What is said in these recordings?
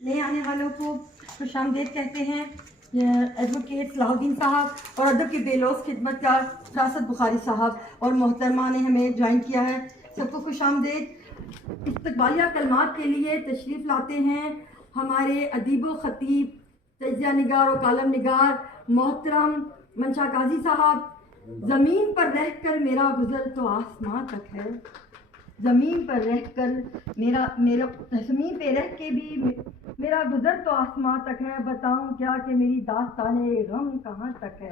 नए आने वालों को खुशामदीद कहते हैं। एडवोकेट सलाहुद्दीन साहब और अदब की बेलौस खिदमतगार फरासत बुखारी साहब और मोहतरमा ने हमें ज्वाइन किया है। सबको खुशामदीद। इस्तकबालिया कलमात के लिए तशरीफ़ लाते हैं हमारे अदीब व ख़तीब, तजिया निगार और कालम निगार मोहतरम मंशा काजी साहब। ज़मीन पर रह कर मेरा गुज़र तो आसमां तक है, ज़मीन पर रह कर मेरा ज़मीन पे रह के भी मेरा गुज़र तो आसमां तक है। बताऊं क्या कि मेरी दास्ताने गम कहाँ तक है।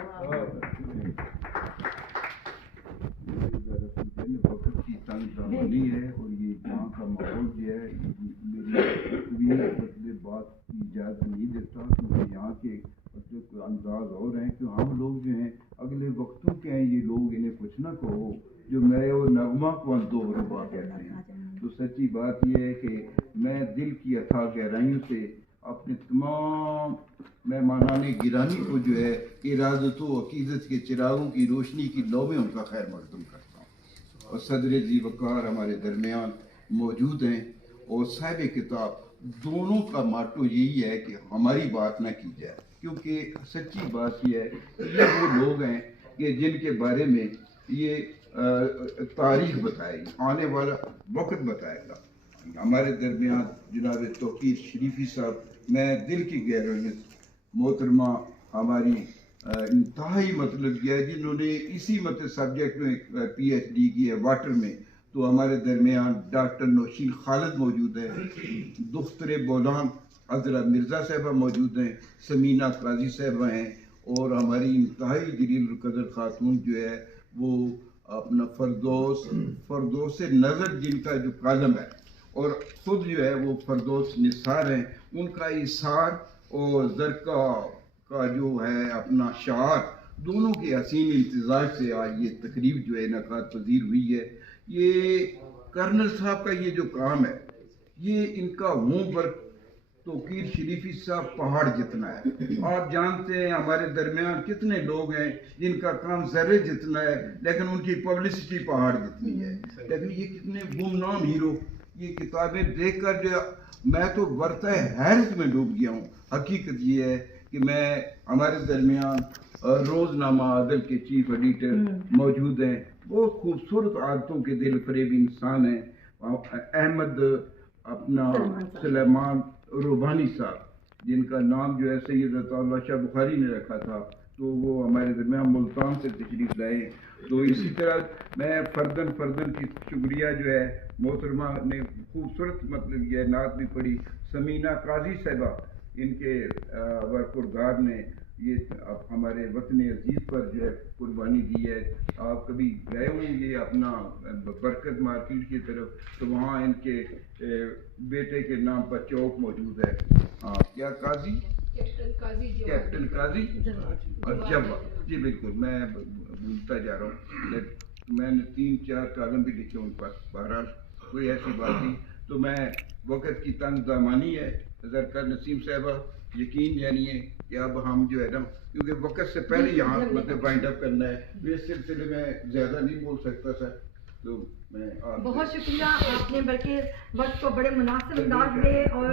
वक्त की तंगदानी है और ये यहाँ का माहौल जो है मेरी बात की इजाज़त नहीं देता, क्योंकि यहाँ के अंदाज और हैं कि हम लोग जो हैं अगले वक्तों के हैं, ये लोग इन्हें कुछ ना कहो जो मैं और नगमा को दो रबा कहते हैं। तो सच्ची बात यह है कि मैं दिल की अथाह गहराइयों से अपने तमाम मेहमानाने गिरानी को जो है इरादत व अकीदत के चिरागों की रोशनी की लौ में उनका खैर मकदम करता हूँ। और सदर जी वक़ार हमारे दरमियान मौजूद हैं और साहिब किताब दोनों का माटो यही है कि हमारी बात ना की जाए, क्योंकि सच्ची बात यह है कि ये वो लोग हैं कि जिनके बारे में ये तारीख बताएगी, आने वाला वक्त बताएगा। हमारे दरमियान जनाब तौकीर शरीफी साहब, मैं दिल की गहराइयों मोहतरमा हमारी इंतहाई मतलब किया है, जिन्होंने इसी मतलब सब्जेक्ट में PhD की है वाटर में। तो हमारे दरमियान डॉक्टर नौशीन खालिद मौजूद है, दुख्तर बोलान अजरा मिर्ज़ा साहबा मौजूद हैं, समीना काजी साहबा हैं, और हमारी इंतहाई जलील कदर खातून जो है वो अपना फरदौस नज़र जिनका जो कालम है और ख़ुद जो है वो फरदौस निसार हैं, उनका इसार और ज़रका का जो है अपना शार, दोनों के हसीन इंतज़ाज से आज ये तकरीब जो है इनकाद पजीर हुई है। ये कर्नल साहब का ये जो काम है, ये इनका होमवर्क तौकीर शरीफी साहब पहाड़ जितना है। आप जानते हैं हमारे दरमियान कितने लोग हैं जिनका काम जर्रे जितना है, लेकिन उनकी पब्लिसिटी पहाड़ जितनी है। लेकिन ये कितने गुमनाम हीरो, ये किताबें देखकर जो मैं तो बरता हैरत में डूब गया हूँ। हकीकत ये है कि मैं हमारे दरमियान रोज़नामा आदल के चीफ एडिटर मौजूद हैं, बहुत खूबसूरत आदतों के दिल फरेब इंसान हैं। अहमद अपना सुलेमान रूबानी साहब, जिनका नाम जो है सैयद अताउल्लाह शाह बुखारी ने रखा था, तो वो हमारे दरमियान मुल्तान से तशरीफ़ लाए। तो इसी तरह मैं फर्दन की शुक्रिया जो है मोहतरमा ने खूबसूरत मतलब यह नात भी पढ़ी, समीना काजी साहिबा, इनके वरपुरगार ने ये हमारे वतन अजीज़ पर जो है कुर्बानी दी है। आप कभी गए होंगे अपना बरकत मार्केट की तरफ, तो वहाँ इनके बेटे के नाम पर चौक मौजूद है। हाँ, क्या काजी, कैप्टन काजी और जब्बा जी, बिल्कुल मैं भूलता जा रहा हूँ। मैंने 3-4 कालम भी लिखे उन पर, बहरहाल कोई ऐसी बात नहीं। तो मैं वक़्त की तंग दामानी है ज़रका नसीम साहबा, यकीन जानिए कि अब हम जो है ना, क्योंकि वक़्त से पहले यहाँ मतलब वाइंड अप करना है, तो इस सिलसिले में ज़्यादा नहीं बोल सकता सर। तो मैं बहुत शुक्रिया आपने बल्कि वक्त को बड़े मुनासिब अंदाज में और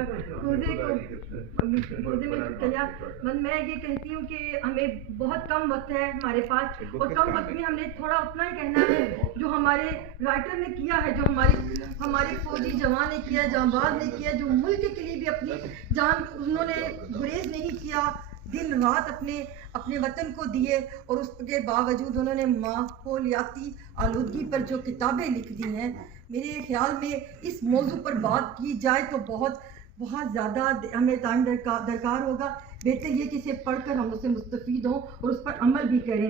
मैं ये कहती हूँ कि हमें बहुत कम वक्त है हमारे पास, और कम वक्त में हमने थोड़ा उतना ही कहना है जो हमारे राइटर ने किया है, जो हमारे फौजी जवान ने किया, जांबाज ने किया, जो मुल्क के लिए भी अपनी जान उन्होंने गुरेज नहीं किया, दिन रात अपने वतन को दिए, और उसके बावजूद उन्होंने माहौलियाती आलूदगी पर जो किताबें लिख दी हैं, मेरे ख्याल में इस मौजू पर बात की जाए तो बहुत ज़्यादा हमें टाइम दरकार होगा। बेहतर ये कि इसे पढ़कर हम उससे मुस्तफ़ीद हों और उस पर अमल भी करें।